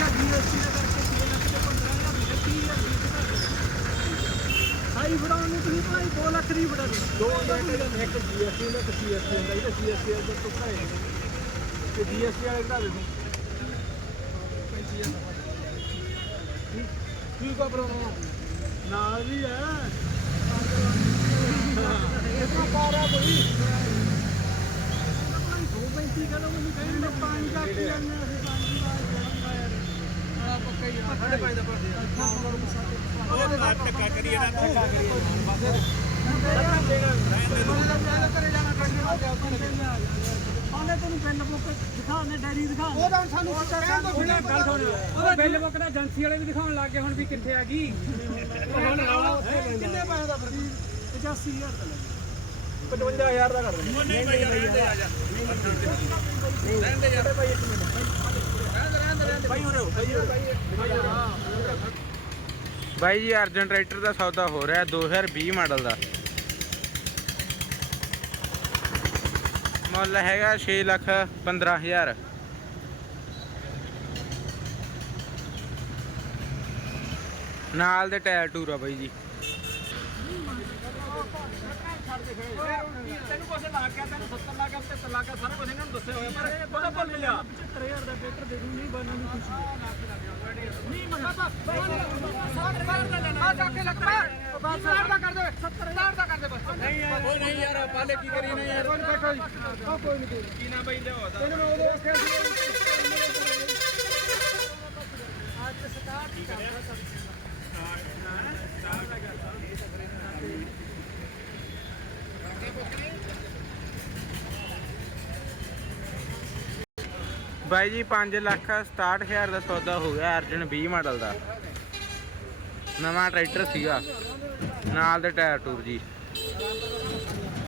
ਰੁਪਿਆ ਜੀਐਸਟੀ ਦਾ ਕਰਕੇ 6 ਲੱਖ ਤੇ 15000 ਰੁਪਏ 30000 ਰੁਪਏ ਘਟਾ ਦੇ ਸਾਈ ਫੜਾਉਣ ਨੂੰ ਤੁਸੀਂ ਭਾਈ 2 ਲੱਖ ਦੀ ਫੜਾ ਦੇ ਦੋ ਇੱਕ ਇੱਕ ਜੀਐਸਟੀ ਦਾ ਇੱਕ ਸੀਐਸਟੀ ਹੁੰਦਾ ਇਹਦਾ ਸੀਐਸਟੀ ਦਾ ਤੋਂ ਘਟਾਏ ਤੇ ਜੀਐਸਟੀ ਵਾਲੇ ਘਟਾ ਦੇ ਕੀ ਕੋ ਪ੍ਰੋਬਲਮ ਨਾਲ ਵੀ ਹੈ ਇਤਨਾ ਪਾਰਾ ਕੋਈ ਦੋ ਪੈਂਤੀ ਕਿਲੋ ਮੈਨੂੰ ਕਹਿੰਦੇ ਪਾਣੀ ਦਾ ਕੀ ਆਨੇ ਅਸੀਂ ਪਾਣੀ ਦੀ ਬਾਤ ਕਰਾਂਗਾ ਯਾਰ ਆ ਪੱਕਾ ਹੀ ਆ ਸਾਡੇ ਭਾਈ ਦਾ ਭਰਦੇ ਉਹ ਬਾਤ ਟੱਕਾ ਕਰੀ ਇਹਨਾਂ ਨੂੰ ਉਹਨੇ ਤੈਨੂੰ ਪਿੰਡ ਬੁੱਕ ਦਿਖਾ ਨੇ ਡੈਰੀ ਦਿਖਾ ਉਹ ਤਾਂ ਸਾਨੂੰ ਕਹਿਣ ਤੋਂ ਬਿਨਾਂ ਗੱਲ ਸੁਣ ਉਹਦਾ ਬਿੱਲ ਬੁੱਕ ਦਾ ਏਜੰਸੀ ਵਾਲੇ ਵੀ ਦਿਖਾਉਣ ਲੱਗ ਗਏ ਹੁਣ ਵੀ ਕਿੱਥੇ ਆ। ਗਈ ਹੁਣ ਰੌਲਾ ਉੱਥੇ ਕਿੰਨੇ ਪੈਸੇ ਦਾ ਫਿਰ 85000 ਦਾ ਲੱਗਾ 55000 ਦਾ ਕਰ ਦੇ ਉਹ ਨਹੀਂ ਭਾਈ ਰਹਿਣ ਦੇ ਆ ਜਾ ਰਹਿਣ ਦੇ ਯਾਰ। ਭਾਈ ਇੱਕ ਮਿੰਟ ਭਾਈ ਉਰੇ ਹੋ ਭਾਈ ਉਰੇ ਬਾਈ ਜੀ, ਅਰਜਨ ਟਰੈਕਟਰ ਦਾ ਸੌਦਾ ਹੋ ਰਿਹਾ 2020 ਮਾਡਲ ਦਾ। ਮੁੱਲ ਹੈਗਾ 6 ਲੱਖ 15000 ਨਾਲ ਦੇ ਟਾਇਰ ਟੂਰ ਆ ਬਾਈ ਜੀ। ਤੈਨੂੰ ਕੁਛ ਲਾ ਗਿਆ ਤੈਨੂੰ 70 ਲਾ ਗਿਆ ਤੇ ਲਾ ਗਿਆ ਸਾਰਾ ਕੁਝ ਇਹਨਾਂ ਨੂੰ ਦੱਸਿਆ ਹੋਇਆ ਪਰ ਉਹਦਾ ਭੁੱਲ ਮਿਲਿਆ। 75000 ਦਾ ਟਰੈਕਟਰ ਦੇ ਦੂੰ ਨਹੀਂ ਬਣਨ ਦੀ ਖੁਸ਼ੀ ਨਹੀਂ ਮੰਗਾ 60 ਦਾ ਲੈਣਾ ਆ। ਜਾ ਕੇ ਲੱਗ ਬਸ 60 ਦਾ ਕਰ ਦੇ 70 ਦਾ ਕਰ ਦੇ ਬਸ। ਨਹੀਂ ਯਾਰ ਉਹ ਨਹੀਂ ਯਾਰ ਪਾਲੇ ਕੀ ਕਰੀ ਨਾ ਯਾਰ। ਕੋਈ ਨਹੀਂ। ਕੀ ਨਾ ਬਈ ਲਿਆਓ ਦਾ? ਬਾਈ ਜੀ 5 ਲੱਖ 67000 ਦਾ ਸੌਦਾ ਹੋ ਗਿਆ ਅਰਜਨ 20 ਮਾਡਲ ਦਾ। ਨਵਾਂ ਟਰੈਕਟਰ ਸੀਗਾ। ਨਾਲ ਦੇ ਟਾਇਰ ਟੂਰ ਜੀ।